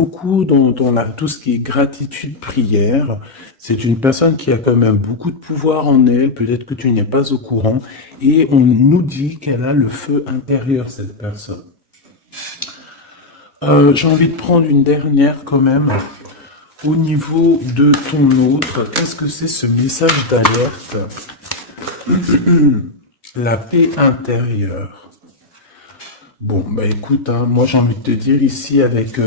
beaucoup dans tout ce qui est gratitude, prière. C'est une personne qui a quand même beaucoup de pouvoir en elle, peut-être que tu n'es pas au courant, et on nous dit qu'elle a le feu intérieur, cette personne. J'ai envie de prendre une dernière quand même. Au niveau de ton autre, qu'est-ce que c'est ce message d'alerte? La paix intérieure. Bon, bah écoute, hein, moi j'ai envie de te dire ici avec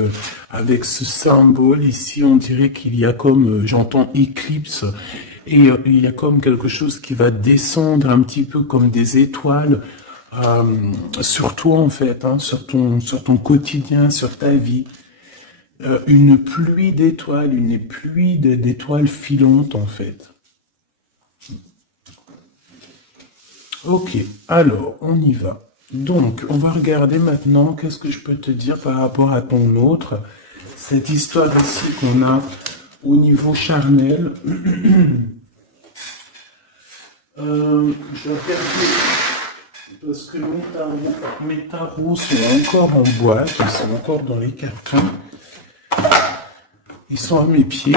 ce symbole, ici on dirait qu'il y a comme, j'entends éclipse, et il y a comme quelque chose qui va descendre un petit peu comme des étoiles sur toi en fait, hein, sur ton quotidien, sur ta vie. Une pluie d'étoiles, une pluie d'étoiles filantes en fait. Ok, alors on y va. Donc, on va regarder maintenant qu'est-ce que je peux te dire par rapport à ton autre. Cette histoire ici qu'on a au niveau charnel. Je vais regarder parce que mes tarots sont encore en boîte, ils sont encore dans les cartons. Ils sont à mes pieds,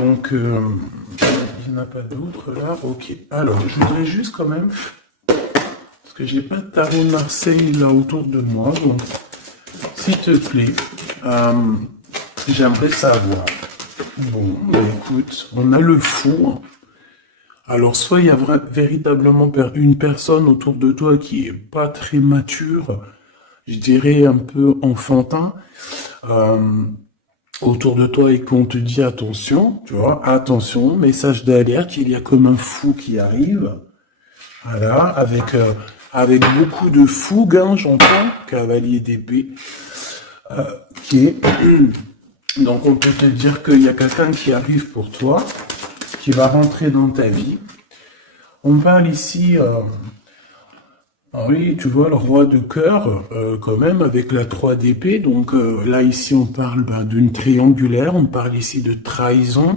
donc il n'y en a pas d'autres là. Ok, alors je voudrais juste quand même, parce que j'ai pas de tarot de Marseille là autour de moi, donc s'il te plaît, j'aimerais savoir. Bon, bah, écoute, on a le fou. Alors soit il y a véritablement une personne autour de toi qui est pas très mature, je dirais un peu enfantin. Autour de toi et qu'on te dit attention, tu vois, attention, message d'alerte, il y a comme un fou qui arrive, voilà, avec beaucoup de fougue, hein, j'entends, cavalier d'épée, qui est, donc on peut te dire qu'il y a quelqu'un qui arrive pour toi, qui va rentrer dans ta vie. On parle ici, oui, tu vois, le roi de cœur, quand même, avec la 3 d'épée. Donc là, ici, on parle d'une triangulaire, on parle ici de trahison.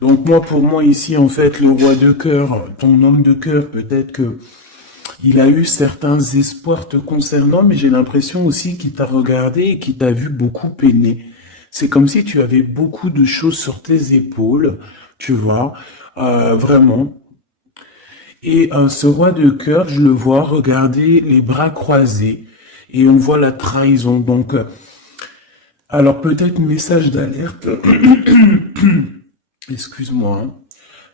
Donc moi, pour moi, ici, en fait, le roi de cœur, ton homme de cœur, peut-être que il a eu certains espoirs te concernant, mais j'ai l'impression aussi qu'il t'a regardé et qu'il t'a vu beaucoup peiner. C'est comme si tu avais beaucoup de choses sur tes épaules, tu vois, vraiment. Et ce roi de cœur, je le vois regarder les bras croisés et on voit la trahison. Donc, alors peut-être message d'alerte. Excuse-moi,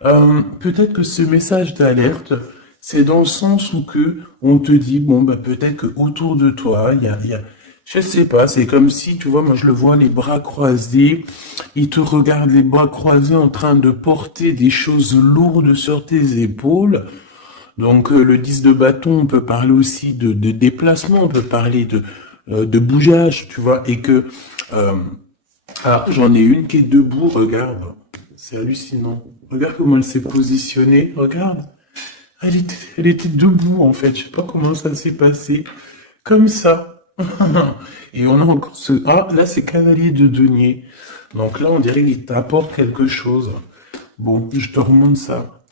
hein. Peut-être que ce message d'alerte, c'est dans le sens où que on te dit bon bah peut-être que autour de toi, je sais pas, c'est comme si tu vois, moi je le vois les bras croisés, il te regarde les bras croisés en train de porter des choses lourdes sur tes épaules. Donc le 10 de bâton, on peut parler aussi de déplacement, on peut parler de bougeage, tu vois, et que j'en ai une qui est debout, regarde, c'est hallucinant. Regarde comment elle s'est positionnée, regarde. Elle était debout en fait, je sais pas comment ça s'est passé, comme ça. Et on a encore là c'est cavalier de denier. Donc là on dirait qu'il t'apporte quelque chose. Bon, je te remonte ça.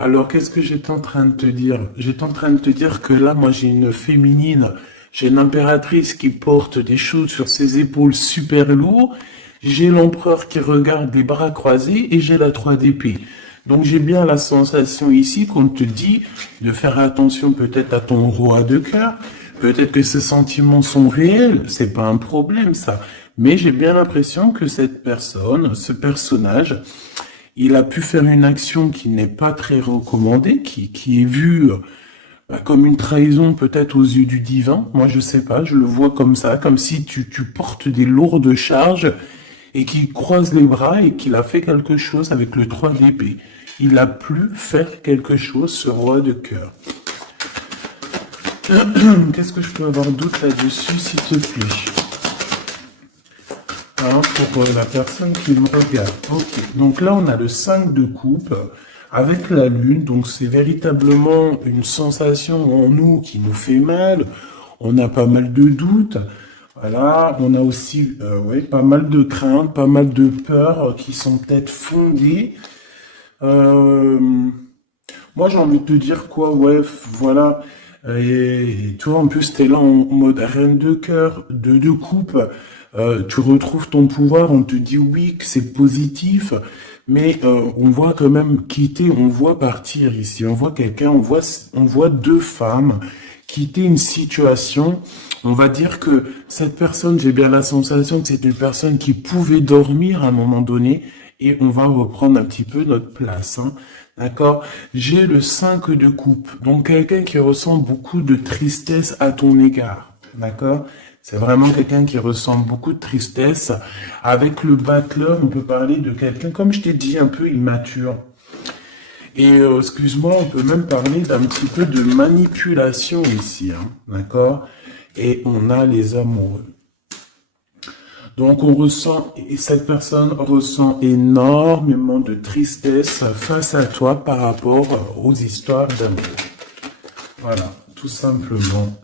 Alors, qu'est-ce que j'étais en train de te dire? J'étais en train de te dire que là, moi, j'ai une féminine, j'ai une impératrice qui porte des choses sur ses épaules super lourds, j'ai l'empereur qui regarde les bras croisés et j'ai la 3 d'épée. Donc, j'ai bien la sensation ici qu'on te dit de faire attention peut-être à ton roi de cœur, peut-être que ces sentiments sont réels, c'est pas un problème ça. Mais j'ai bien l'impression que cette personne, ce personnage, il a pu faire une action qui n'est pas très recommandée, qui est vue comme une trahison peut-être aux yeux du divin. Moi, je sais pas, je le vois comme ça, comme si tu portes des lourdes charges et qu'il croise les bras et qu'il a fait quelque chose avec le 3 d'épée. Il a pu faire quelque chose, ce roi de cœur. Qu'est-ce que je peux avoir d'autre là-dessus, s'il te plaît? Hein, pour la personne qui me regarde. Ok, donc là on a le 5 de coupe avec la lune, donc c'est véritablement une sensation en nous qui nous fait mal, on a pas mal de doutes, voilà, on a aussi ouais, pas mal de craintes, pas mal de peurs qui sont peut-être fondées. Euh, Moi j'ai envie de te dire quoi, ouais, voilà, et toi en plus t'es là en mode reine de cœur, de coupe. tu retrouves ton pouvoir, on te dit oui, que c'est positif, mais on voit quand même quitter, on voit partir ici, on voit quelqu'un, on voit deux femmes quitter une situation. On va dire que cette personne, j'ai bien la sensation que c'est une personne qui pouvait dormir à un moment donné, et on va reprendre un petit peu notre place, hein. D'accord? J'ai le 5 de coupe, donc quelqu'un qui ressent beaucoup de tristesse à ton égard. D'accord? C'est vraiment quelqu'un qui ressent beaucoup de tristesse. Avec le battleur, on peut parler de quelqu'un, comme je t'ai dit, un peu immature. Et excuse-moi, on peut même parler d'un petit peu de manipulation ici, hein, d'accord? Et on a les amoureux. Donc on ressent, et cette personne ressent énormément de tristesse face à toi par rapport aux histoires d'amour. Voilà, tout simplement.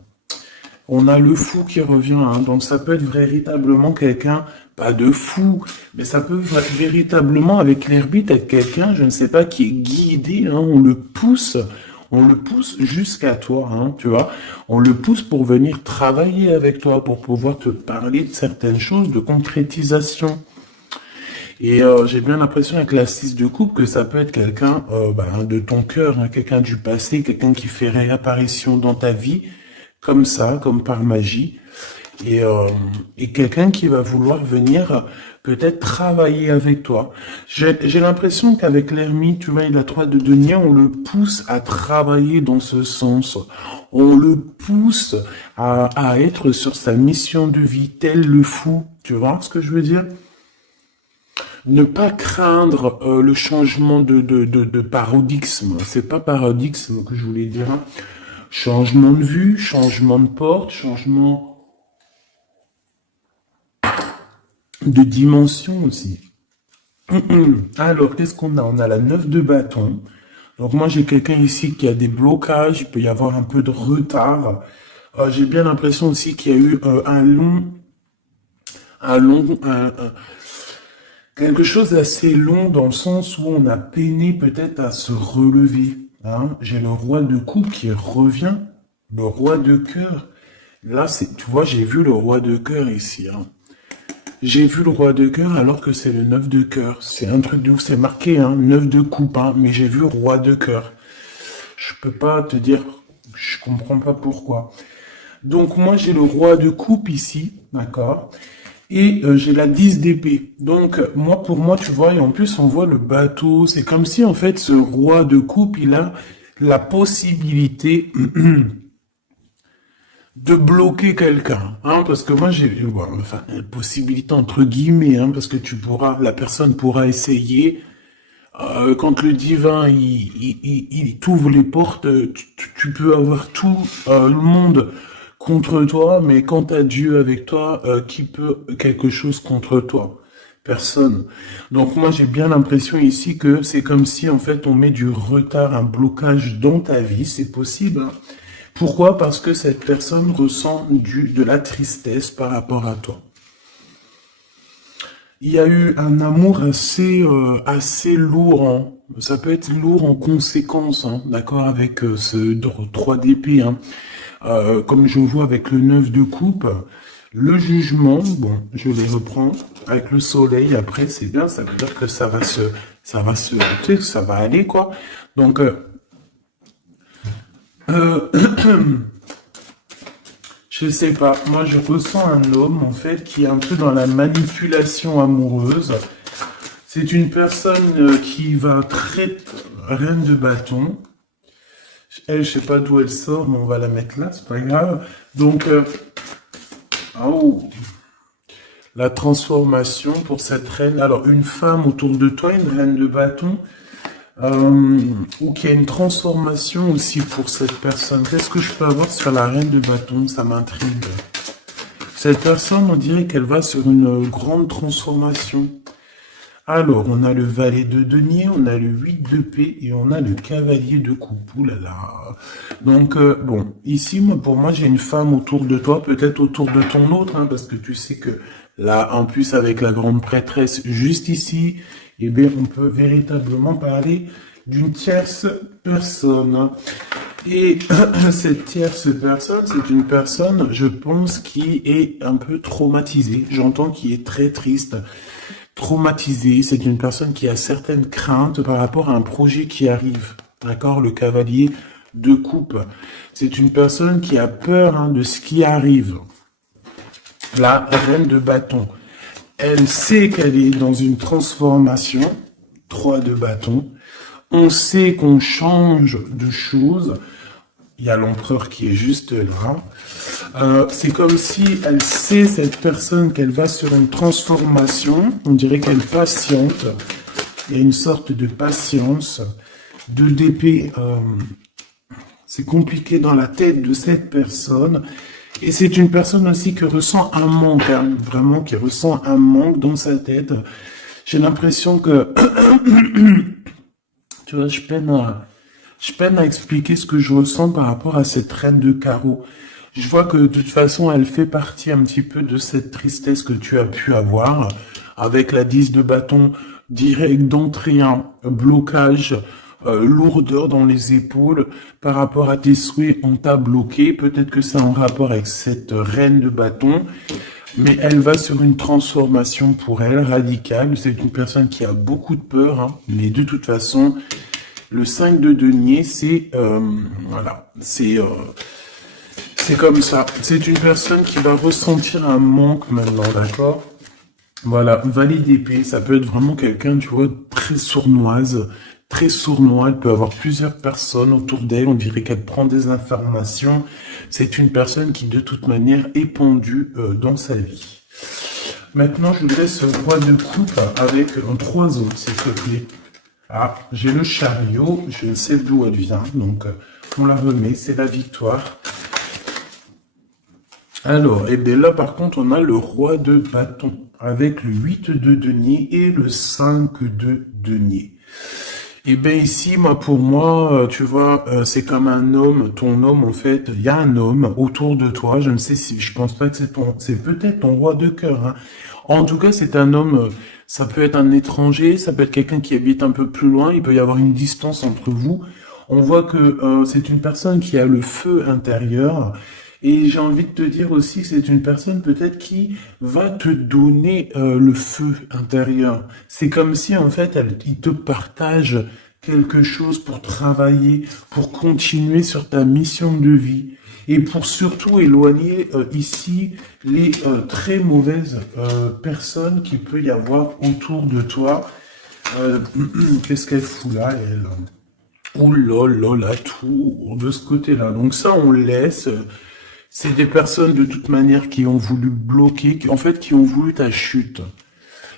On a le fou qui revient, hein, donc ça peut être véritablement quelqu'un, pas de fou, mais ça peut véritablement, avec l'hermite, être quelqu'un, je ne sais pas, qui est guidé, hein, on le pousse jusqu'à toi, hein, tu vois, on le pousse pour venir travailler avec toi, pour pouvoir te parler de certaines choses, de concrétisation. Et j'ai bien l'impression avec la 6 de coupe que ça peut être quelqu'un de ton cœur, hein, quelqu'un du passé, quelqu'un qui fait réapparition dans ta vie, comme ça, comme par magie, et quelqu'un qui va vouloir venir peut-être travailler avec toi. J'ai l'impression qu'avec l'ermite, tu vois, il a 3 de denier, on le pousse à travailler dans ce sens. On le pousse à être sur sa mission de vie, tel le fou. Tu vois ce que je veux dire? Ne pas craindre le changement de paradigme. C'est pas paradigme que je voulais dire, hein. Changement de vue, changement de porte, changement de dimension aussi. Alors, qu'est-ce qu'on a? On a la 9 de bâton. Donc moi, j'ai quelqu'un ici qui a des blocages, il peut y avoir un peu de retard. J'ai bien l'impression aussi qu'il y a eu quelque chose d'assez long dans le sens où on a peiné peut-être à se relever, hein. J'ai le roi de coupe qui revient, le roi de cœur. Là, tu vois, j'ai vu le roi de cœur ici, hein. J'ai vu le roi de cœur alors que c'est le 9 de cœur. C'est un truc de ouf, c'est marqué, hein, 9 de coupe, hein, mais j'ai vu roi de cœur. Je peux pas te dire, je comprends pas pourquoi. Donc moi, j'ai le roi de coupe ici, d'accord? Et j'ai la 10 d'épée. Donc, moi, pour moi, tu vois, et en plus, on voit le bateau. C'est comme si, en fait, ce roi de coupe, il a la possibilité de bloquer quelqu'un. Hein, parce que moi, j'ai enfin, une possibilité entre guillemets, hein, parce que la personne pourra essayer. Quand le divin, il t'ouvre les portes, tu peux avoir tout le monde contre toi, mais quand t'as Dieu avec toi, qui peut quelque chose contre toi? Personne. Donc moi j'ai bien l'impression ici que c'est comme si en fait on met du retard, un blocage dans ta vie, c'est possible, hein. Pourquoi? Parce que cette personne ressent de la tristesse par rapport à toi. Il y a eu un amour assez lourd, hein. Ça peut être lourd en conséquence, hein, d'accord, avec ce 3 d'épée, hein. Comme je vois avec le 9 de coupe, le jugement, bon, je les reprends avec le soleil, après c'est bien, ça veut dire que tu sais, ça va aller, quoi. Donc, je sais pas, moi je ressens un homme, en fait, qui est un peu dans la manipulation amoureuse. C'est une personne qui va très reine de bâton. Elle, je sais pas d'où elle sort, mais on va la mettre là, c'est pas grave. Donc, oh, la transformation pour cette reine. Alors, une femme autour de toi, une reine de bâton, ou qu'il y a une transformation aussi pour cette personne. Qu'est-ce que je peux avoir sur la reine de bâton? Ça m'intrigue. Cette personne, on dirait qu'elle va sur une grande transformation. Alors, on a le valet de denier, on a le 8 de paix et on a le cavalier de coupe. Ouh là là. Donc, bon, ici, pour moi, j'ai une femme autour de toi, peut-être autour de ton autre, hein, parce que tu sais que là, en plus, avec la grande prêtresse juste ici, eh bien, on peut véritablement parler d'une tierce personne. Et cette tierce personne, c'est une personne, je pense, qui est un peu traumatisée. J'entends qu'il est très triste, traumatisé. C'est une personne qui a certaines craintes par rapport à un projet qui arrive. D'accord? Le cavalier de coupe. C'est une personne qui a peur de ce qui arrive. La reine de bâton. Elle sait qu'elle est dans une transformation. 3 de bâton. On sait qu'on change de choses. Il y a l'empereur qui est juste là. C'est comme si elle sait, cette personne, qu'elle va sur une transformation. On dirait qu'elle patiente. Il y a une sorte de patience. 2 d'épée. C'est compliqué dans la tête de cette personne. Et c'est une personne aussi qui ressent un manque. Vraiment, qui ressent un manque dans sa tête. J'ai l'impression que... tu vois, je peine à expliquer ce que je ressens par rapport à cette reine de carreau. Je vois que de toute façon, elle fait partie un petit peu de cette tristesse que tu as pu avoir, avec la 10 de bâton direct d'entrée, blocage, lourdeur dans les épaules, par rapport à tes souhaits, on t'a bloqué. Peut-être que c'est en rapport avec cette reine de bâton, mais elle va sur une transformation pour elle, radicale. C'est une personne qui a beaucoup de peur, mais de toute façon... Le 5 de denier, c'est voilà, c'est comme ça. C'est une personne qui va ressentir un manque maintenant, d'accord? Voilà, valet d'épée, ça peut être vraiment quelqu'un, tu vois, très sournoise, très sournois. Elle peut avoir plusieurs personnes autour d'elle. On dirait qu'elle prend des informations. C'est une personne qui, de toute manière, est pendue dans sa vie. Maintenant, je vous laisse roi de coupe avec 3 autres, s'il te plaît. Ah, j'ai le chariot, je ne sais d'où elle vient, donc on la remet, c'est la victoire. Alors, et bien là par contre, on a le roi de bâton, avec le 8 de denier et le 5 de denier. Et bien ici, pour moi, tu vois, c'est comme un homme, ton homme en fait, il y a un homme autour de toi, je ne sais si, je pense pas que c'est peut-être ton roi de cœur, En tout cas, c'est un homme, ça peut être un étranger, ça peut être quelqu'un qui habite un peu plus loin, il peut y avoir une distance entre vous. On voit que c'est une personne qui a le feu intérieur. Et j'ai envie de te dire aussi que c'est une personne peut-être qui va te donner le feu intérieur. C'est comme si en fait il te partage quelque chose pour travailler, pour continuer sur ta mission de vie et pour surtout éloigner ici les très mauvaises personnes qu'il peut y avoir autour de toi. Qu'est-ce qu'elle fout là, elle? Ouh là là, la tour de ce côté-là. Donc ça, on laisse. C'est des personnes de toute manière qui ont voulu bloquer, qui ont voulu ta chute.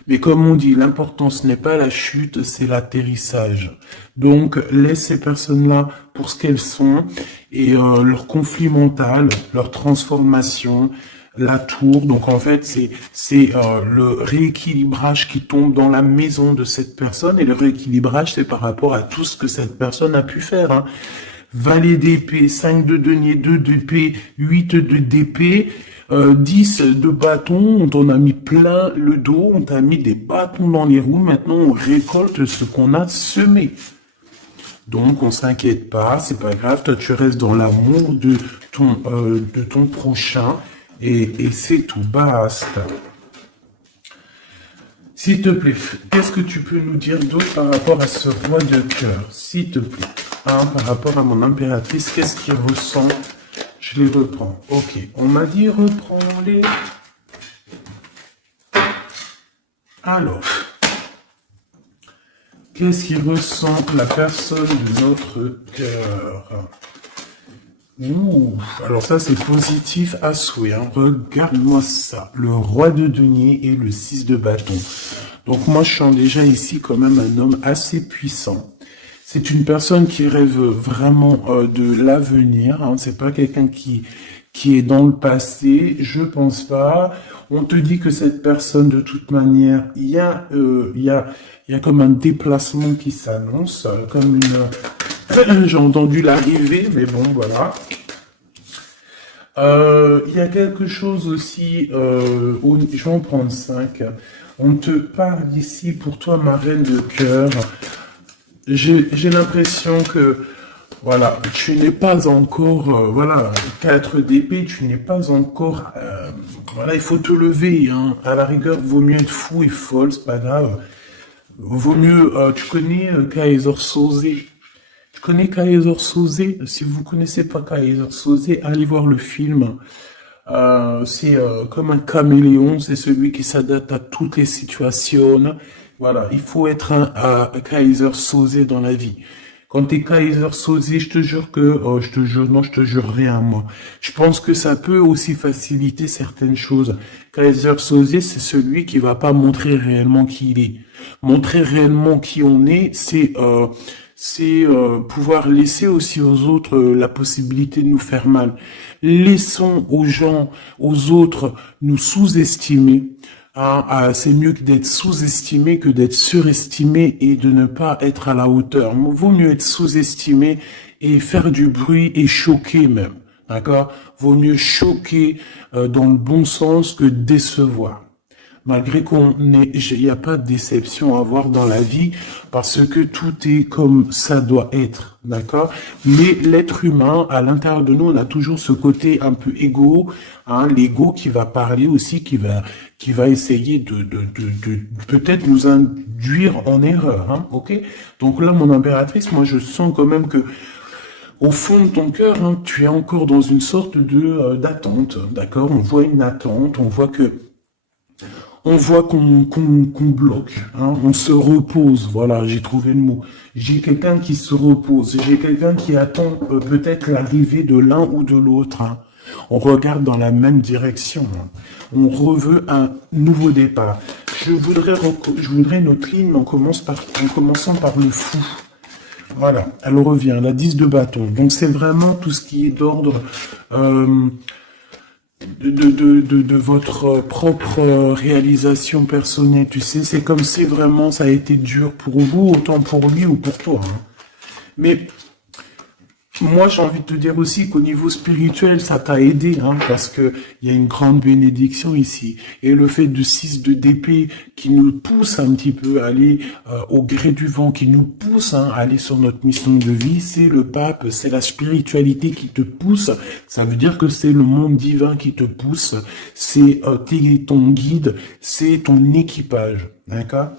Mais comme on dit, l'important ce n'est pas la chute, c'est l'atterrissage. Donc laisse ces personnes-là pour ce qu'elles sont et leur conflit mental, leur transformation, la tour. Donc en fait, c'est le rééquilibrage qui tombe dans la maison de cette personne et le rééquilibrage, c'est par rapport à tout ce que cette personne a pu faire. Valet d'épée, 5 de denier, 2 d'épée, 8 de d'épée, 10 de bâton, on t'en a mis plein le dos, on t'a mis des bâtons dans les roues, maintenant on récolte ce qu'on a semé. Donc on s'inquiète pas, c'est pas grave, toi tu restes dans l'amour de ton prochain, et c'est tout, basta. S'il te plaît, qu'est-ce que tu peux nous dire d'autre par rapport à ce roi de cœur, s'il te plaît? Par rapport à mon impératrice, qu'est-ce qu'il ressent? Je les reprends. Ok, on m'a dit reprends-les. Alors, qu'est-ce qu'il ressent la personne de notre cœur? Ouh, alors ça c'est positif à souhait. Regarde-moi ça. Le roi de denier et le 6 de bâton. Donc moi je sens déjà ici quand même un homme assez puissant. C'est une personne qui rêve vraiment de l'avenir. C'est pas quelqu'un qui est dans le passé. Je pense pas. On te dit que cette personne, de toute manière, il y a comme un déplacement qui s'annonce, comme une. J'ai entendu l'arrivée, mais bon, voilà. Il y a quelque chose aussi. Je vais en prendre 5. On te parle ici pour toi, ma reine de cœur. J'ai l'impression que Voilà, tu n'es pas encore, voilà, 4 d'épée, tu n'es pas encore, voilà, il faut te lever, hein. À la rigueur, vaut mieux être fou et folle, c'est pas grave. Vaut mieux, tu connais Kaiser Soze. Tu connais Kaiser Soze? Si vous connaissez pas Kaiser Soze, allez voir le film. C'est comme un caméléon, c'est celui qui s'adapte à toutes les situations. Voilà, il faut être un Kaiser Soze dans la vie. Quand t'es Kaiser Soze, je te jure que, je te jure, non, je te jure rien, moi. Je pense que ça peut aussi faciliter certaines choses. Kaiser Soze, c'est celui qui va pas montrer réellement qui il est. Montrer réellement qui on est, c'est pouvoir laisser aussi aux autres la possibilité de nous faire mal. Laissons aux gens, aux autres, nous sous-estimer. Hein, c'est mieux que d'être sous-estimé que d'être surestimé et de ne pas être à la hauteur. Vaut mieux être sous-estimé et faire du bruit et choquer même. D'accord? Vaut mieux choquer dans le bon sens que décevoir. Malgré il n'y a pas de déception à avoir dans la vie parce que tout est comme ça doit être, d'accord? Mais l'être humain, à l'intérieur de nous, on a toujours ce côté un peu égo, hein, l'ego qui va parler aussi, qui va essayer de peut-être nous induire en erreur, hein, ok? Donc là, mon impératrice, moi, je sens quand même que au fond de ton cœur, hein, tu es encore dans une sorte de d'attente, d'accord? On voit une attente, on voit qu'on bloque, hein, on se repose, voilà, j'ai trouvé le mot. J'ai quelqu'un qui se repose, j'ai quelqu'un qui attend peut-être l'arrivée de l'un ou de l'autre. Hein. On regarde dans la même direction. Hein. On reveut un nouveau départ. Je voudrais notre ligne en commençant par le fou. Voilà, elle revient, la 10 de bâton. Donc c'est vraiment tout ce qui est d'ordre de votre propre réalisation personnelle, tu sais, c'est comme si vraiment ça a été dur pour vous, autant pour lui ou pour toi. Hein. Mais moi, j'ai envie de te dire aussi qu'au niveau spirituel, ça t'a aidé, hein, parce que il y a une grande bénédiction ici. Et le fait de 6 de d'épée qui nous pousse un petit peu à aller au gré du vent, qui nous pousse hein, à aller sur notre mission de vie, c'est le pape, c'est la spiritualité qui te pousse. Ça veut dire que c'est le monde divin qui te pousse, c'est ton guide, c'est ton équipage, d'accord?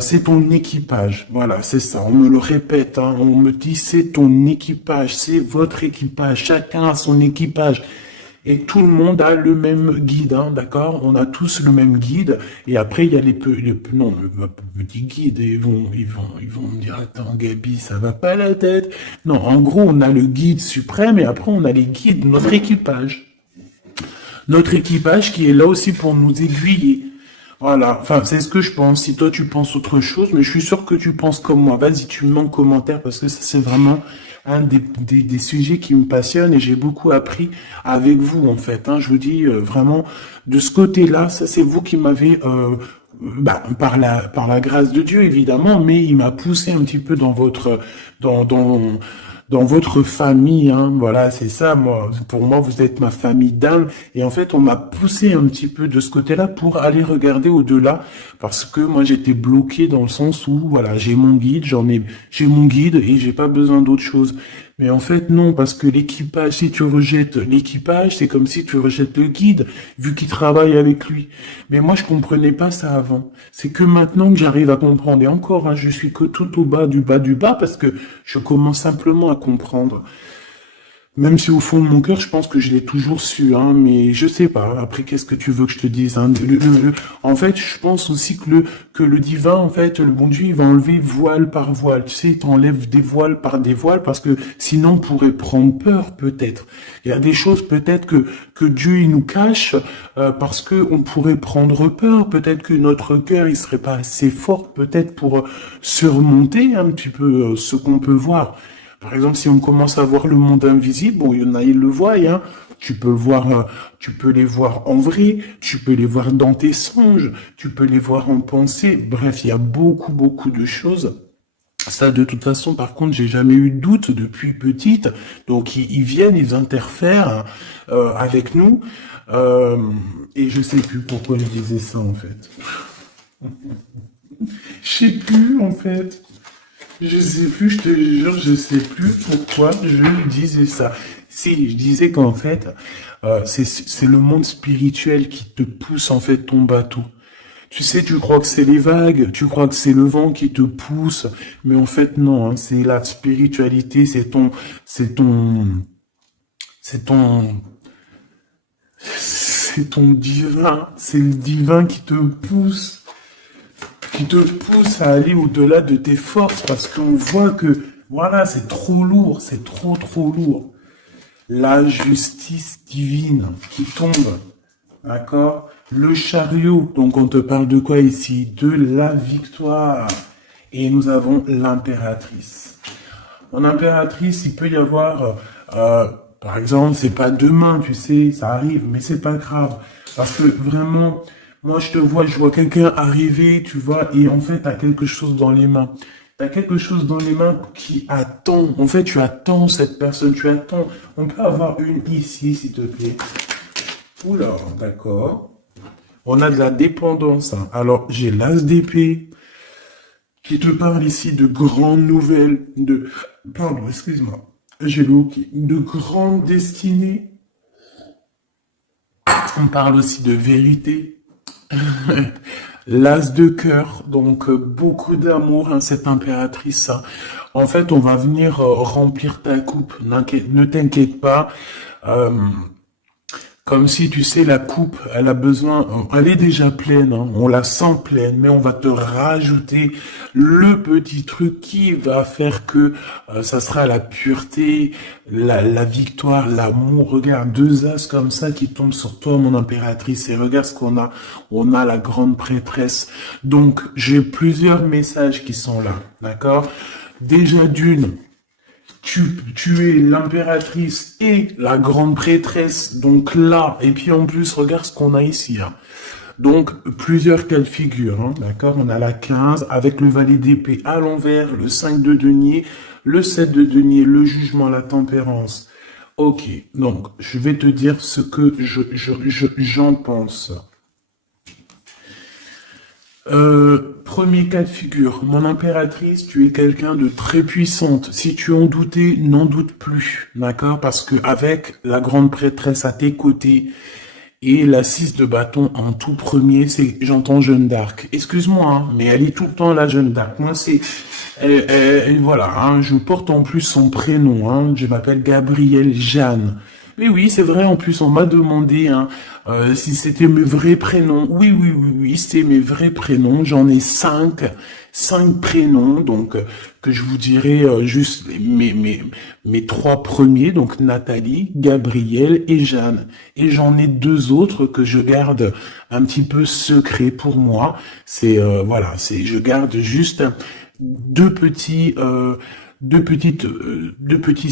C'est ton équipage, voilà, c'est ça. On me le répète, hein, on me dit c'est ton équipage, c'est votre équipage. Chacun a son équipage et tout le monde a le même guide, hein, d'accord? On a tous le même guide et après il y a non, le petit guide. Ils vont me dire attends Gabi, ça va pas la tête. Non, en gros on a le guide suprême et après on a les guides, notre équipage. Notre équipage qui est là aussi pour nous aiguiller. Voilà, enfin, c'est ce que je pense. Si toi tu penses autre chose, mais je suis sûr que tu penses comme moi. Vas-y, tu me mets en commentaire parce que ça, c'est vraiment un des sujets qui me passionne et j'ai beaucoup appris avec vous, en fait. Hein. Je vous dis vraiment, de ce côté-là, ça c'est vous qui m'avez, par la grâce de Dieu, évidemment, mais il m'a poussé un petit peu dans, dans, dans votre famille, hein, voilà, c'est ça, moi, pour moi, vous êtes ma famille d'âme, et en fait, on m'a poussé un petit peu de ce côté-là pour aller regarder au-delà, parce que moi, j'étais bloqué dans le sens où, voilà, j'ai mon guide et j'ai pas besoin d'autre chose. Mais en fait, non, parce que l'équipage, si tu rejettes l'équipage, c'est comme si tu rejettes le guide, vu qu'il travaille avec lui. Mais moi, je comprenais pas ça avant. C'est que maintenant que j'arrive à comprendre, et encore, hein, je suis que tout au bas du bas, parce que je commence simplement à comprendre. Même si au fond de mon cœur, je pense que je l'ai toujours su, hein, mais je sais pas. Après, qu'est-ce que tu veux que je te dise, hein? En fait, je pense aussi que le divin, en fait, le bon Dieu, il va enlever voile par voile. Tu sais, il t'enlève des voiles par des voiles parce que sinon, on pourrait prendre peur, peut-être. Il y a des choses, peut-être, que Dieu, il nous cache parce que on pourrait prendre peur. Peut-être que notre cœur, il serait pas assez fort, peut-être, pour surmonter un petit peu ce qu'on peut voir. Par exemple, si on commence à voir le monde invisible, bon, il y en a, ils le voient, hein. Tu peux le voir, tu peux les voir en vrai, tu peux les voir dans tes songes, tu peux les voir en pensée. Bref, il y a beaucoup de choses. Ça, de toute façon, par contre, j'ai jamais eu de doute depuis petite. Donc, ils viennent, ils interfèrent avec nous. Et je sais plus pourquoi je disais ça, en fait. Je sais plus, en fait. Je sais plus, je te jure, je sais plus pourquoi je disais ça. Si, je disais qu'en fait, c'est le monde spirituel qui te pousse en fait ton bateau. Tu sais, tu crois que c'est les vagues, tu crois que c'est le vent qui te pousse, mais en fait non, hein, c'est la spiritualité, c'est ton, c'est ton, c'est ton divin, c'est le divin qui te pousse à aller au-delà de tes forces, parce qu'on voit que, voilà, c'est trop lourd, c'est trop lourd. La justice divine qui tombe, d'accord? Le chariot, donc on te parle de quoi ici? De la victoire. Et nous avons l'impératrice. En impératrice, il peut y avoir, par exemple, c'est pas demain, tu sais, ça arrive, mais c'est pas grave. Parce que vraiment, moi je vois quelqu'un arriver, tu vois, et en fait, t'as quelque chose dans les mains. T'as quelque chose dans les mains qui attend. En fait, tu attends cette personne, tu attends. On peut avoir une ici, s'il te plaît. Oula, d'accord. On a de la dépendance, hein. Alors, j'ai l'as d'épée qui te parle ici de grandes nouvelles, pardon, excuse-moi. J'ai le hockey. De grandes destinées. On parle aussi de vérité. L'as de cœur, donc beaucoup d'amour, hein, cette impératrice. Hein. En fait, on va venir remplir ta coupe. Ne t'inquiète pas. Euh, Comme si, tu sais, la coupe, elle a besoin, elle est déjà pleine, hein, on la sent pleine, mais on va te rajouter le petit truc qui va faire que ça sera la pureté, la victoire, l'amour. Regarde, deux as comme ça qui tombent sur toi, mon impératrice, et regarde ce qu'on a. On a la grande prêtresse. Donc, j'ai plusieurs messages qui sont là, d'accord? Déjà d'une, tu es l'impératrice et la grande prêtresse, donc là, et puis en plus, regarde ce qu'on a ici. Hein. Donc, plusieurs cas de figure, hein, d'accord? On a la 15 avec le valet d'épée à l'envers, le 5 de denier, le 7 de denier, le jugement, la tempérance. Ok, donc, je vais te dire ce que j'en pense. Premier cas de figure, mon impératrice, tu es quelqu'un de très puissante. Si tu en doutais, n'en doute plus, d'accord? Parce que avec la grande prêtresse à tes côtés et la 6 de bâton en tout premier, j'entends Jeanne d'Arc. Excuse-moi, hein, mais elle est tout le temps la Jeanne d'Arc. Moi, voilà, hein, je porte en plus son prénom, hein, je m'appelle Gabrielle Jeanne. Mais oui, c'est vrai, en plus, on m'a demandé hein, si c'était mes vrais prénoms. Oui, c'est mes vrais prénoms. J'en ai cinq prénoms, donc que je vous dirai juste mes trois premiers, donc Nathalie, Gabrielle et Jeanne. Et j'en ai deux autres que je garde un petit peu secret pour moi. Je garde juste deux petits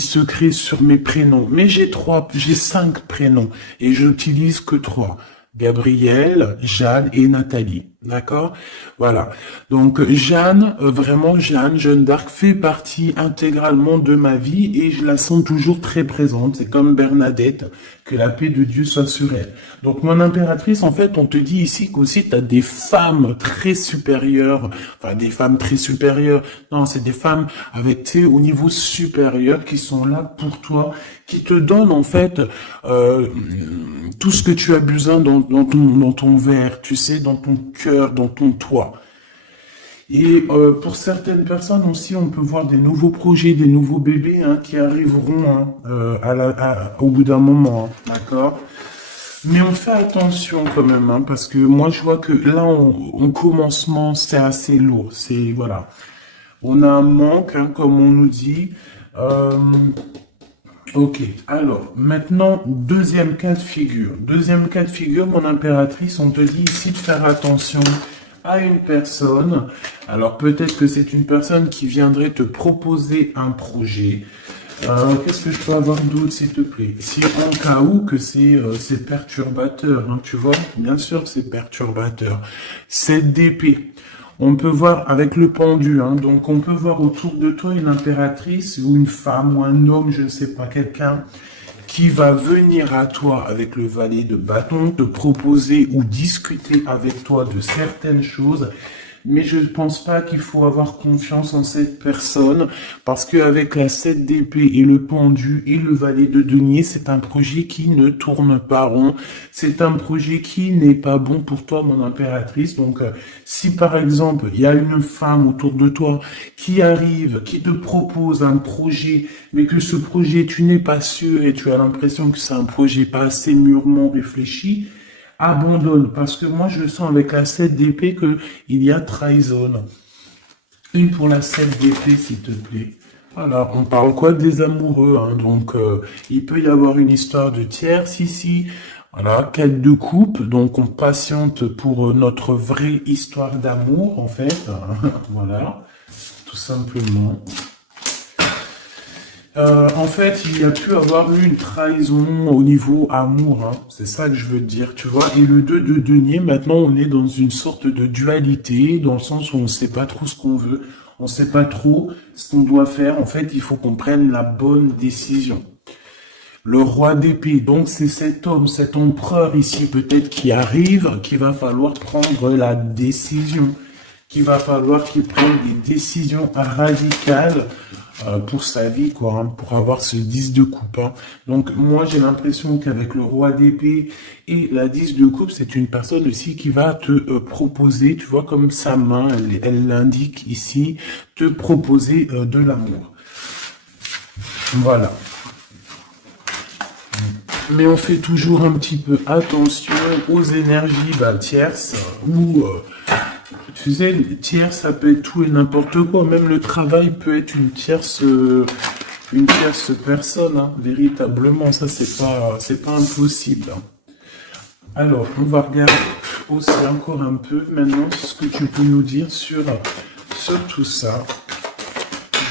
secrets sur mes prénoms. Mais j'ai 5 prénoms et j'utilise que 3. Gabrielle, Jeanne et Nathalie. D'accord? Voilà. Donc, Jeanne d'Arc fait partie intégralement de ma vie et je la sens toujours très présente. C'est comme Bernadette, que la paix de Dieu soit sur elle. Donc, mon impératrice, en fait, on te dit ici qu'aussi tu as des femmes très supérieures, enfin, des femmes très supérieures. Non, c'est des femmes avec, tu sais, au niveau supérieur qui sont là pour toi, qui te donnent, en fait, tout ce que tu as besoin dans ton verre, tu sais, dans ton cœur, dans ton toit. Et pour certaines personnes aussi, on peut voir des nouveaux projets, des nouveaux bébés hein, qui arriveront hein, au bout d'un moment, hein, d'accord? Mais on fait attention quand même, hein, parce que moi je vois que là, en commencement, c'est assez lourd. Voilà, on a un manque, hein, comme on nous dit. Ok, alors maintenant, deuxième cas de figure. Deuxième cas de figure, mon impératrice, on te dit ici de faire attention à une personne. Alors peut-être que c'est une personne qui viendrait te proposer un projet. Qu'est-ce que je peux avoir d'autre, s'il te plaît? Si en cas où que c'est perturbateur, hein, tu vois, bien sûr c'est perturbateur. C'est d'épée. On peut voir avec le pendu, hein, donc on peut voir autour de toi une impératrice ou une femme ou un homme, je ne sais pas, quelqu'un qui va venir à toi avec le valet de bâton, te proposer ou discuter avec toi de certaines choses, mais je ne pense pas qu'il faut avoir confiance en cette personne, parce qu'avec la 7 d'épée et le pendu et le valet de denier, c'est un projet qui ne tourne pas rond, c'est un projet qui n'est pas bon pour toi, mon impératrice. Donc, si par exemple, il y a une femme autour de toi qui arrive, qui te propose un projet, mais que ce projet, tu n'es pas sûr et tu as l'impression que c'est un projet pas assez mûrement réfléchi, abandonne, parce que moi je sens avec la 7 d'épée que il y a trahison. Une pour la 7 d'épée, s'il te plaît. Voilà, on parle quoi des amoureux, hein, donc il peut y avoir une histoire de tierce ici. Voilà, quête de coupe, donc on patiente pour notre vraie histoire d'amour, en fait. Voilà, tout simplement. En fait, il y a pu avoir eu une trahison au niveau amour, hein. C'est ça que je veux dire, tu vois. Et le 2 de denier, maintenant, on est dans une sorte de dualité, dans le sens où on ne sait pas trop ce qu'on veut, on ne sait pas trop ce qu'on doit faire. En fait, il faut qu'on prenne la bonne décision. Le roi d'épée, donc c'est cet homme, cet empereur ici peut-être qui arrive, qu'il va falloir prendre la décision, qu'il va falloir qu'il prenne des décisions radicales pour sa vie, quoi, hein, pour avoir ce 10 de coupe. Hein. Donc moi j'ai l'impression qu'avec le roi d'épée et la 10 de coupe, c'est une personne aussi qui va te proposer, tu vois comme sa main, elle l'indique ici, te proposer de l'amour. Voilà. Mais on fait toujours un petit peu attention aux énergies tierces ou tu sais, tierce, ça peut être tout et n'importe quoi. Même le travail peut être une tierce personne, hein, véritablement. Ça, c'est pas impossible. Hein. Alors, on va regarder aussi encore un peu maintenant ce que tu peux nous dire sur tout ça.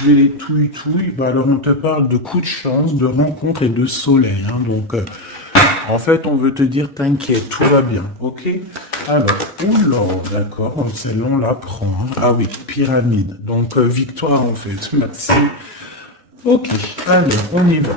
Je vais les touille. Alors, on te parle de coups de chance, de rencontres et de soleil. Hein, donc, en fait, on veut te dire, t'inquiète, tout va bien, ok? Alors, oula, d'accord, c'est long, on l'apprend. Hein. Ah oui, pyramide. Donc, victoire, en fait. Merci. Ok, allez, on y va.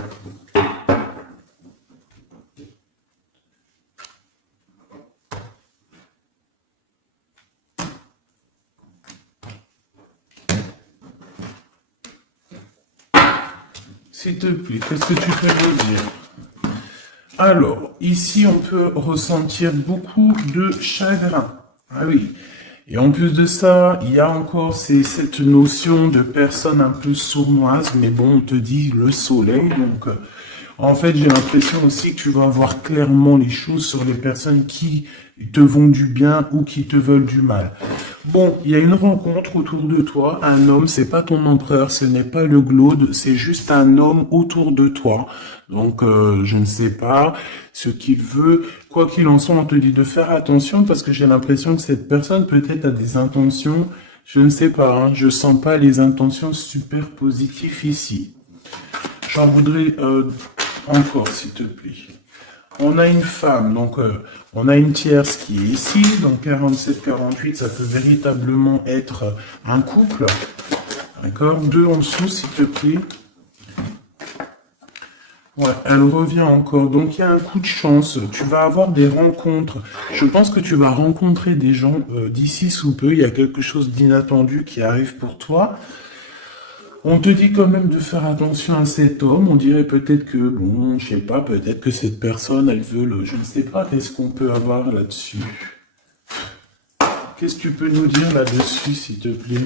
S'il te plaît, qu'est-ce que tu peux me dire? Alors, ici, on peut ressentir beaucoup de chagrin. Ah oui. Et en plus de ça, il y a encore cette notion de personne un peu sournoise, mais bon, on te dit le soleil, donc en fait, j'ai l'impression aussi que tu vas voir clairement les choses sur les personnes qui te vont du bien ou qui te veulent du mal. Bon, il y a une rencontre autour de toi, un homme, c'est pas ton empereur, ce n'est pas le glaude, c'est juste un homme autour de toi. Donc, je ne sais pas ce qu'il veut. Quoi qu'il en soit, on te dit de faire attention parce que j'ai l'impression que cette personne peut-être a des intentions, je ne sais pas, hein, je sens pas les intentions super positives ici. J'en voudrais encore, s'il te plaît. On a une femme, donc on a une tierce qui est ici, donc 47-48, ça peut véritablement être un couple. D'accord? 2 en dessous, s'il te plaît. Ouais, elle revient encore. Donc, il y a un coup de chance. Tu vas avoir des rencontres. Je pense que tu vas rencontrer des gens d'ici sous peu. Il y a quelque chose d'inattendu qui arrive pour toi. On te dit quand même de faire attention à cet homme. On dirait peut-être que, bon, je sais pas, peut-être que cette personne, elle veut le... Je ne sais pas, qu'est-ce qu'on peut avoir là-dessus? Qu'est-ce que tu peux nous dire là-dessus, s'il te plaît?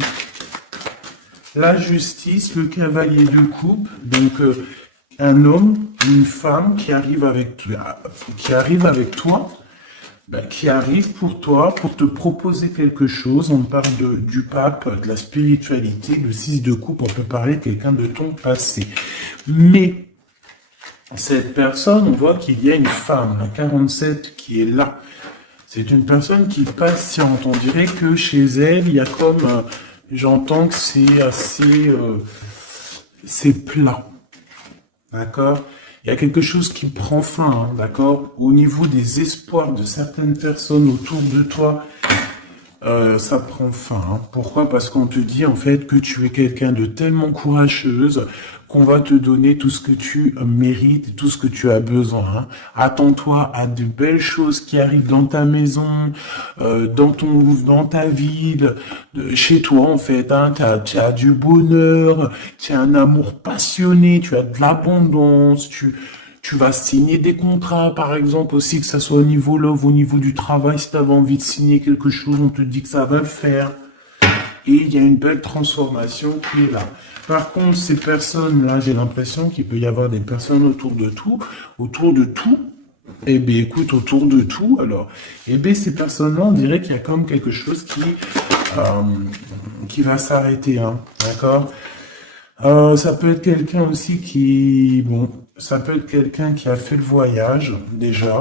La justice, le cavalier de coupe, donc un homme, une femme qui arrive avec toi, qui arrive pour toi, pour te proposer quelque chose. On parle du pape, de la spiritualité, le 6 de coupe, on peut parler de quelqu'un de ton passé. Mais cette personne, on voit qu'il y a une femme, la 47, qui est là. C'est une personne qui est patiente. On dirait que chez elle, il y a comme... j'entends que c'est assez... c'est plat. D'accord? Il y a quelque chose qui prend fin, hein, d'accord? Au niveau des espoirs de certaines personnes autour de toi, ça prend fin. Hein. Pourquoi? Parce qu'on te dit en fait que tu es quelqu'un de tellement courageuse qu'on va te donner tout ce que tu mérites, tout ce que tu as besoin. Hein. Attends-toi à de belles choses qui arrivent dans ta maison, dans ta ville, chez toi en fait. Hein. Tu as du bonheur, tu as un amour passionné, tu as de l'abondance, tu vas signer des contrats, par exemple, aussi, que ça soit au niveau love, au niveau du travail. Si tu avais envie de signer quelque chose, on te dit que ça va le faire. Et il y a une belle transformation qui est là. Par contre, ces personnes-là, j'ai l'impression qu'il peut y avoir des personnes autour de tout. Eh bien, écoute, autour de tout, alors, eh bien, ces personnes-là, on dirait qu'il y a comme quelque chose qui va s'arrêter, hein, d'accord? Ça peut être quelqu'un aussi ça peut être quelqu'un qui a fait le voyage, déjà.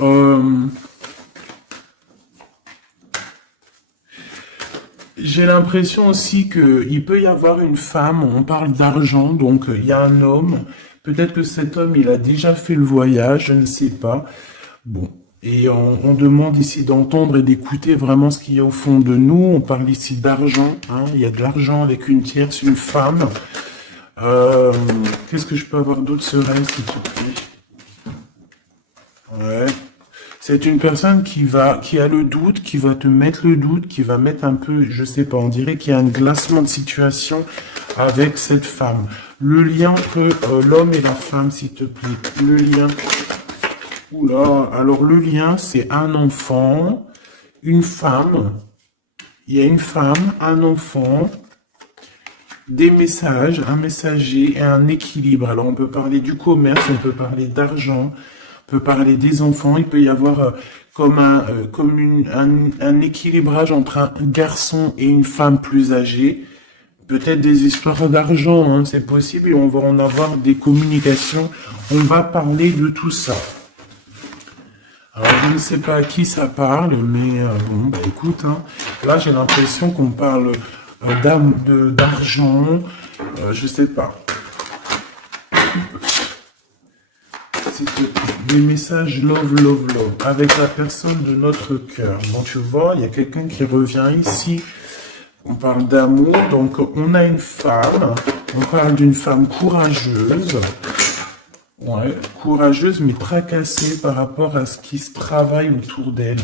Euh, J'ai l'impression aussi qu'il peut y avoir une femme, on parle d'argent, donc il y a un homme, peut-être que cet homme, il a déjà fait le voyage, je ne sais pas. Bon, et on demande ici d'entendre et d'écouter vraiment ce qu'il y a au fond de nous. On parle ici d'argent, hein, il y a de l'argent avec une tierce, une femme. Euh, Qu'est-ce que je peux avoir d'autre sereine, s'il te plaît? Ouais. C'est une personne qui a le doute, qui va te mettre le doute, qui va mettre un peu, je sais pas, on dirait qu'il y a un glacement de situation avec cette femme. Le lien entre l'homme et la femme, s'il te plaît. Le lien. Oula, alors le lien, c'est un enfant, une femme. Il y a une femme, un enfant, des messages, un messager et un équilibre. Alors on peut parler du commerce, on peut parler d'argent, on peut parler des enfants. Il peut y avoir un équilibrage entre un garçon et une femme plus âgée. Peut-être des histoires d'argent, hein, c'est possible. Et on va en avoir des communications. On va parler de tout ça. Alors, je ne sais pas à qui ça parle, mais bon, bah écoute, hein, là j'ai l'impression qu'on parle d'argent, je sais pas. Des messages love, love, love, avec la personne de notre cœur. Donc tu vois, il y a quelqu'un qui revient ici. On parle d'amour, donc on a une femme, on parle d'une femme courageuse. Ouais, courageuse mais tracassée par rapport à ce qui se travaille autour d'elle.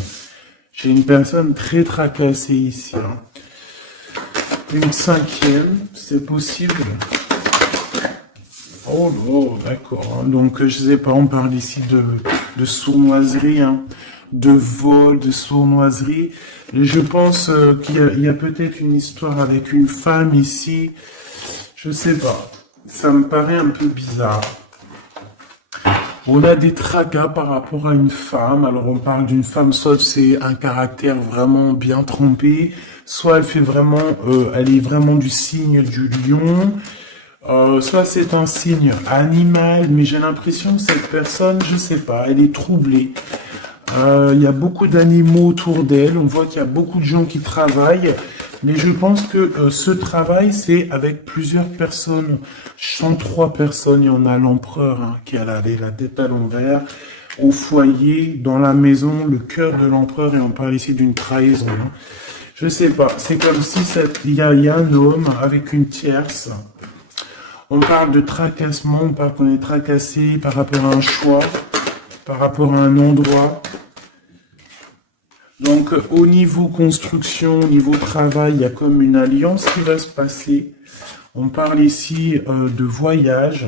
J'ai une personne très tracassée ici. Hein. Une cinquième, c'est possible. Oh, oh d'accord. Hein. Donc, je sais pas, on parle ici de sournoiserie, hein, de vol, de sournoiserie. Et je pense qu'il y a peut-être une histoire avec une femme ici. Je sais pas. Ça me paraît un peu bizarre. On a des tracas par rapport à une femme. Alors on parle d'une femme, soit c'est un caractère vraiment bien trempé, soit elle est vraiment du signe du lion, soit c'est un signe animal. Mais j'ai l'impression que cette personne, je sais pas, elle est troublée. Il y a beaucoup d'animaux autour d'elle. On voit qu'il y a beaucoup de gens qui travaillent. Mais je pense que ce travail, c'est avec plusieurs personnes. 103 personnes. Il y en a l'empereur hein, qui a la tête à l'envers. Au foyer, dans la maison, le cœur de l'empereur. Et on parle ici d'une trahison. Hein. Je sais pas. C'est comme si il y a un homme avec une tierce. On parle de tracassement. On parle qu'on est tracassé par rapport à un choix, par rapport à un endroit. Donc, au niveau construction, au niveau travail, il y a comme une alliance qui va se passer. On parle ici de voyage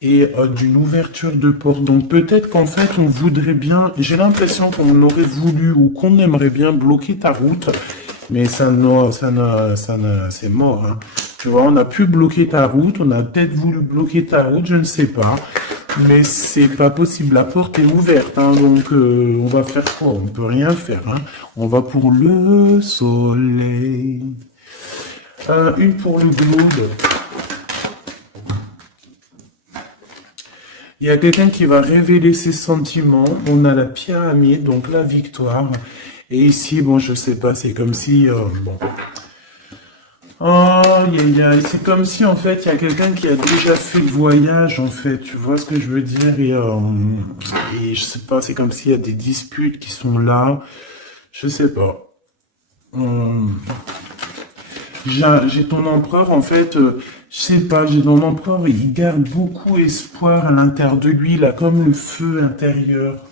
et d'une ouverture de porte. Donc, peut-être qu'en fait, on voudrait bien, j'ai l'impression qu'on aurait voulu ou qu'on aimerait bien bloquer ta route, mais c'est mort. Hein. Tu vois, on a pu bloquer ta route, on a peut-être voulu bloquer ta route, je ne sais pas. Mais c'est pas possible, la porte est ouverte, hein, donc on va faire quoi? On peut rien faire, hein. On va pour le soleil. Une pour le globe. Il y a quelqu'un qui va révéler ses sentiments. On a la pyramide, donc la victoire. Et ici, bon, je sais pas, c'est comme si, bon. c'est comme si, en fait, il y a quelqu'un qui a déjà fait le voyage, en fait. Tu vois ce que je veux dire? Et je sais pas, c'est comme s'il y a des disputes qui sont là. Je sais pas. Euh, j'ai ton empereur, en fait, je sais pas, j'ai ton empereur, il garde beaucoup espoir à l'intérieur de lui, là, comme le feu intérieur.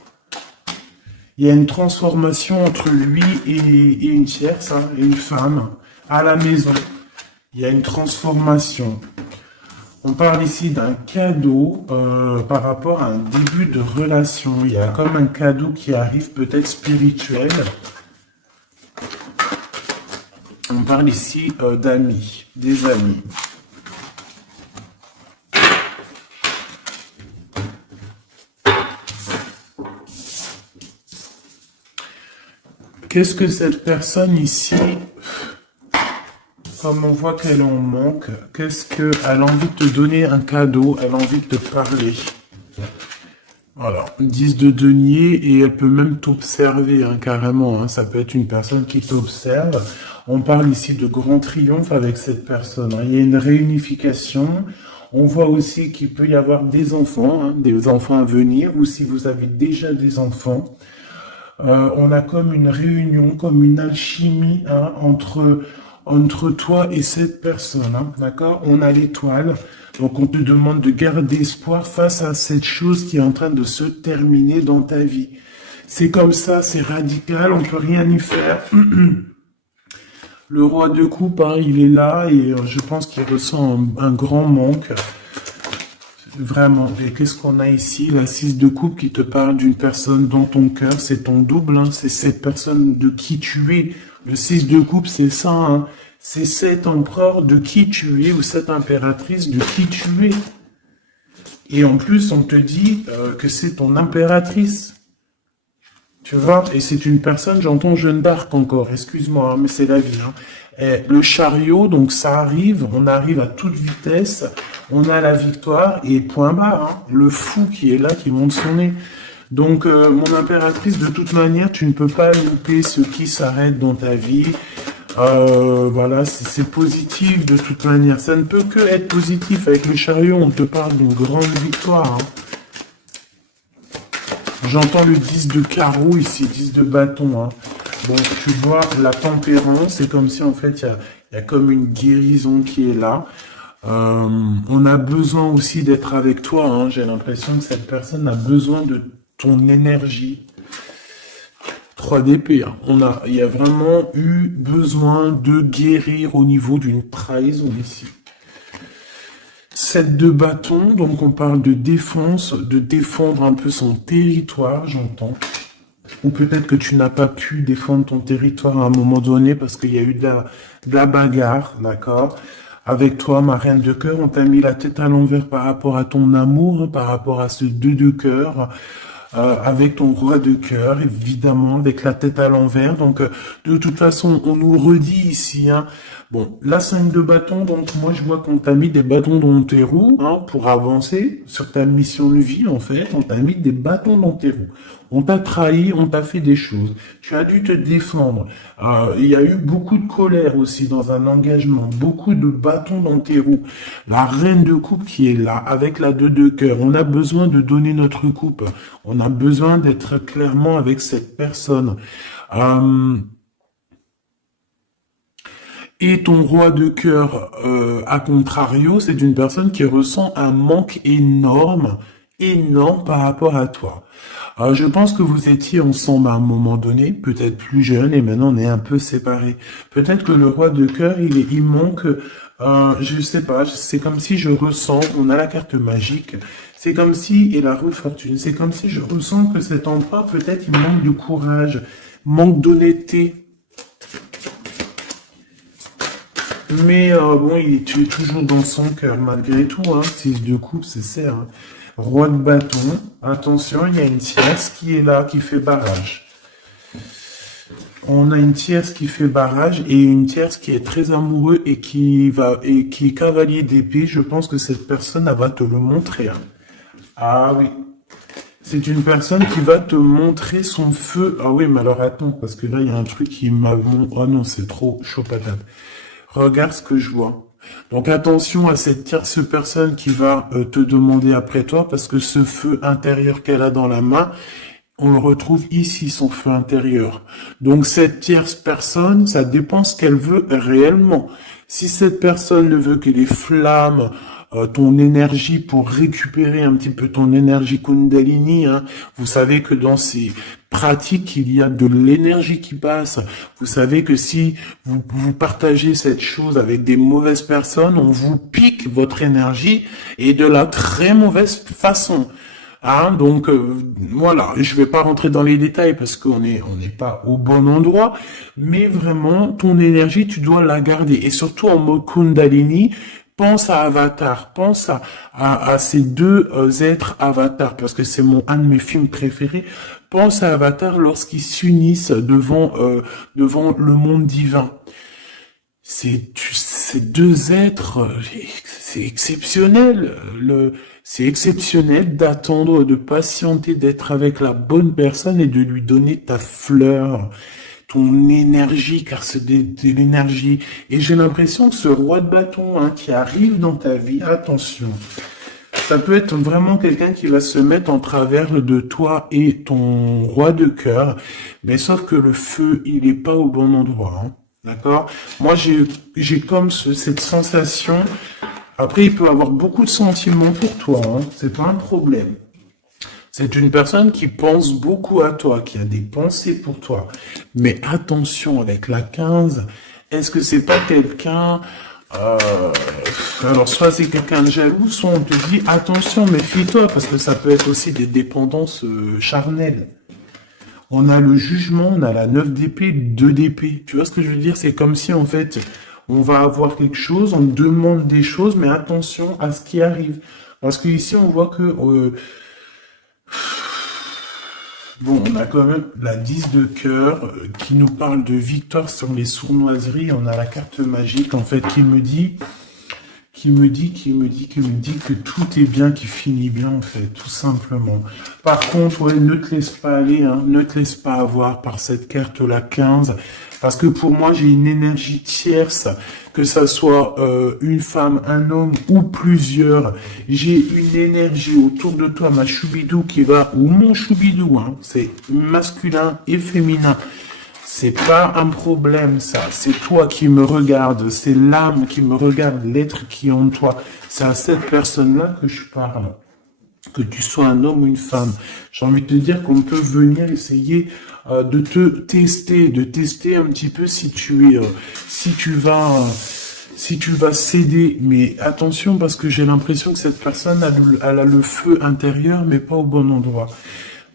Il y a une transformation entre lui et une tierce, hein, et une femme, à la maison. Il y a une transformation. On parle ici d'un cadeau par rapport à un début de relation. Il y a comme un cadeau qui arrive, peut-être spirituel. On parle ici d'amis, des amis. Qu'est-ce que cette personne ici, comme on voit qu'elle en manque, qu'est-ce qu'elle a envie de te donner un cadeau, elle a envie de te parler. Voilà, 10 de denier et elle peut même t'observer hein, carrément. Hein. Ça peut être une personne qui t'observe. On parle ici de grand triomphe avec cette personne. Hein. Il y a une réunification. On voit aussi qu'il peut y avoir des enfants à venir ou si vous avez déjà des enfants. On a comme une réunion, comme une alchimie hein, entre toi et cette personne, hein, d'accord? On a l'étoile, donc on te demande de garder espoir face à cette chose qui est en train de se terminer dans ta vie. C'est comme ça, c'est radical, on peut rien y faire. Le roi de coupe, hein, il est là et je pense qu'il ressent un grand manque. Vraiment. Et qu'est-ce qu'on a ici? La 6 de coupe qui te parle d'une personne dans ton cœur. C'est ton double. Hein. C'est cette personne de qui tu es. Le 6 de coupe, c'est ça. Hein. C'est cet empereur de qui tu es ou cette impératrice de qui tu es. Et en plus, on te dit que c'est ton impératrice. Tu vois? Et c'est une personne, j'entends Jeanne d'Arc encore. Excuse-moi, hein, mais c'est la vie. Hein. Et le chariot, donc ça arrive. On arrive à toute vitesse. On a la victoire et point barre, hein, le fou qui est là, qui monte son nez. Donc, mon impératrice, de toute manière, tu ne peux pas louper ce qui s'arrête dans ta vie. Voilà, c'est positif de toute manière. Ça ne peut que être positif. Avec le chariot, on te parle d'une grande victoire. Hein. J'entends le 10 de carreau ici, 10 de bâton. Hein. Bon, tu vois, la tempérance, c'est comme si, en fait, il y a comme une guérison qui est là. On a besoin aussi d'être avec toi. Hein. J'ai l'impression que cette personne a besoin de ton énergie. 3 d'épée. Hein. Il y a vraiment eu besoin de guérir au niveau d'une trahison ici. 7 de bâton, donc on parle de défense, de défendre un peu son territoire, j'entends. Ou peut-être que tu n'as pas pu défendre ton territoire à un moment donné parce qu'il y a eu de la bagarre, d'accord? Avec toi, ma reine de cœur, on t'a mis la tête à l'envers par rapport à ton amour, hein, par rapport à ce 2 de cœur, avec ton roi de cœur, évidemment, avec la tête à l'envers. Donc, de toute façon, on nous redit ici, hein, bon, la 5 de bâton, donc moi je vois qu'on t'a mis des bâtons dans tes roues, hein, pour avancer sur ta mission de vie, en fait, on t'a mis des bâtons dans tes roues. On t'a trahi, on t'a fait des choses. Tu as dû te défendre. Il y a eu beaucoup de colère aussi dans un engagement, beaucoup de bâtons dans tes roues. La reine de coupe qui est là, avec la 2 de cœur. On a besoin de donner notre coupe. On a besoin d'être clairement avec cette personne. Et ton roi de cœur, à contrario, c'est une personne qui ressent un manque énorme par rapport à toi. Je pense que vous étiez ensemble à un moment donné, peut-être plus jeune, et maintenant on est un peu séparés. Peut-être que le roi de cœur, il manque, je sais pas, c'est comme si je ressens, on a la carte magique, c'est comme si, et la roue fortune, c'est comme si je ressens que cet empereur, peut-être il manque de courage, manque d'honnêteté. Mais bon, tu es toujours dans son cœur, malgré tout, hein, 6 de coupe, c'est ça, hein. Roi de bâton, attention, il y a une tierce qui est là, qui fait barrage. On a une tierce qui fait barrage et une tierce qui est très amoureux et qui est cavalier d'épée. Je pense que cette personne, elle va te le montrer. Hein. Ah oui. C'est une personne qui va te montrer son feu. Ah oui, mais alors attends, parce que là, il y a un truc qui m'a... Ah non, c'est trop chaud patate. Regarde ce que je vois. Donc attention à cette tierce personne qui va te demander après toi, parce que ce feu intérieur qu'elle a dans la main, on le retrouve ici, son feu intérieur. Donc cette tierce personne, ça dépend ce qu'elle veut réellement. Si cette personne ne veut que les flammes, ton énergie pour récupérer un petit peu ton énergie Kundalini, hein, vous savez que dans ces pratiques, il y a de l'énergie qui passe. Vous savez que si vous partagez cette chose avec des mauvaises personnes, on vous pique votre énergie et de la très mauvaise façon. Hein, donc voilà, je vais pas rentrer dans les détails parce qu'on n'est pas au bon endroit, mais vraiment ton énergie tu dois la garder et surtout en mode Kundalini. Pense à Avatar, pense à ces deux êtres Avatar parce que c'est un de mes films préférés. Pense à Avatar lorsqu'ils s'unissent devant le monde divin. Ces deux êtres, c'est exceptionnel. C'est exceptionnel d'attendre, de patienter, d'être avec la bonne personne et de lui donner ta fleur, ton énergie, car c'est de l'énergie. Et j'ai l'impression que ce roi de bâton hein, qui arrive dans ta vie, attention, ça peut être vraiment quelqu'un qui va se mettre en travers de toi et ton roi de cœur, mais sauf que le feu, il est pas au bon endroit. Hein. D'accord? Moi, j'ai comme cette sensation. Après, il peut avoir beaucoup de sentiments pour toi. Hein. C'est pas un problème. C'est une personne qui pense beaucoup à toi, qui a des pensées pour toi. Mais attention avec la 15. Est-ce que c'est pas quelqu'un... alors, soit c'est quelqu'un de jaloux, soit on te dit attention, méfie-toi, parce que ça peut être aussi des dépendances charnelles. On a le jugement, on a la 9 d'épée, 2 d'épée. Tu vois ce que je veux dire? C'est comme si, en fait, on va avoir quelque chose, on demande des choses, mais attention à ce qui arrive. Parce que ici, on voit que... bon, on a quand même la 10 de cœur qui nous parle de victoire sur les sournoiseries. On a la carte magique, en fait, qui me dit que tout est bien, qui finit bien, en fait, tout simplement. Par contre, ouais, ne te laisse pas aller, hein, ne te laisse pas avoir par cette carte, la 15, parce que pour moi, j'ai une énergie tierce, que ça soit une femme, un homme ou plusieurs. J'ai une énergie autour de toi, ma choubidou qui va, ou mon choubidou, hein, c'est masculin et féminin. C'est pas un problème, ça. C'est toi qui me regardes. C'est l'âme qui me regarde, l'être qui est en toi. C'est à cette personne-là que je parle. Que tu sois un homme ou une femme. J'ai envie de te dire qu'on peut venir essayer de te tester, de tester un petit peu si tu vas céder. Mais attention, parce que j'ai l'impression que cette personne elle a le feu intérieur, mais pas au bon endroit.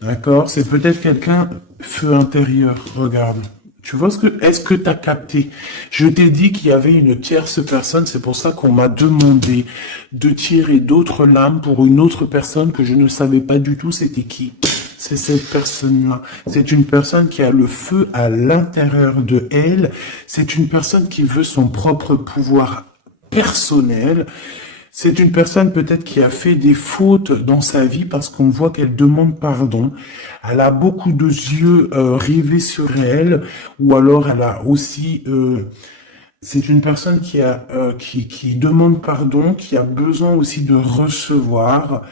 D'accord? C'est peut-être quelqu'un, feu intérieur, regarde. Tu vois est-ce que t'as capté? Je t'ai dit qu'il y avait une tierce personne, c'est pour ça qu'on m'a demandé de tirer d'autres lames pour une autre personne que je ne savais pas du tout c'était qui. C'est cette personne-là. C'est une personne qui a le feu à l'intérieur de elle. C'est une personne qui veut son propre pouvoir personnel. C'est une personne peut-être qui a fait des fautes dans sa vie parce qu'on voit qu'elle demande pardon. Elle a beaucoup de yeux rivés sur elle, ou alors elle a aussi... c'est une personne qui demande pardon, qui a besoin aussi de recevoir.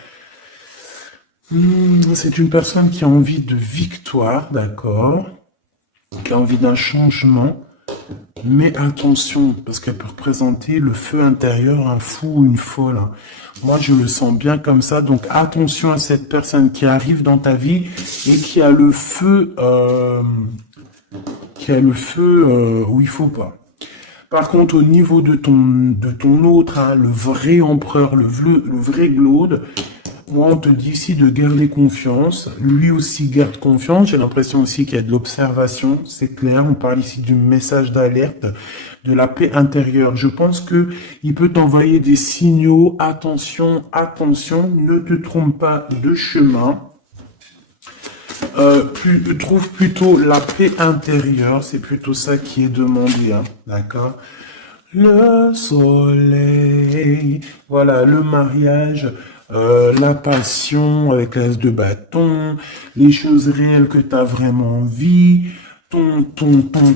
C'est une personne qui a envie de victoire, d'accord, qui a envie d'un changement. Mais attention, parce qu'elle peut représenter le feu intérieur, un fou ou une folle. Moi, je le sens bien comme ça. Donc, attention à cette personne qui arrive dans ta vie et qui a le feu, où il faut pas. Par contre, au niveau de ton autre, hein, le vrai empereur, le vrai Glaude, moi, on te dit ici de garder confiance. Lui aussi garde confiance. J'ai l'impression aussi qu'il y a de l'observation. C'est clair. On parle ici du message d'alerte, de la paix intérieure. Je pense que il peut t'envoyer des signaux. Attention, attention. Ne te trompe pas de chemin. Trouve plutôt la paix intérieure. C'est plutôt ça qui est demandé. Hein. D'accord? Le soleil. Voilà, le mariage. La passion avec l'as de bâton, les choses réelles que tu as vraiment envie,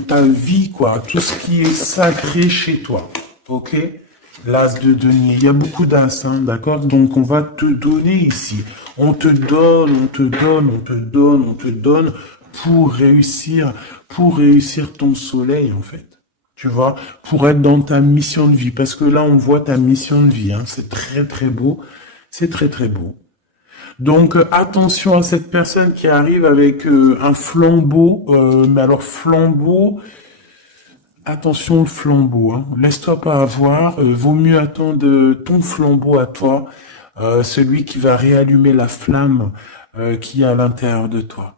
ta vie, quoi, tout ce qui est sacré chez toi, ok? L'as de denier. Il y a beaucoup d'as, hein, d'accord? Donc, on va te donner ici. On te donne, on te donne, on te donne, on te donne pour réussir ton soleil, en fait. Tu vois, pour être dans ta mission de vie. Parce que là, on voit ta mission de vie, hein. C'est très, très beau. C'est très, très beau. Donc, attention à cette personne qui arrive avec un flambeau. Mais alors, flambeau, attention le flambeau, hein. Laisse-toi pas avoir. Vaut mieux attendre ton flambeau à toi, celui qui va réallumer la flamme qui est à l'intérieur de toi.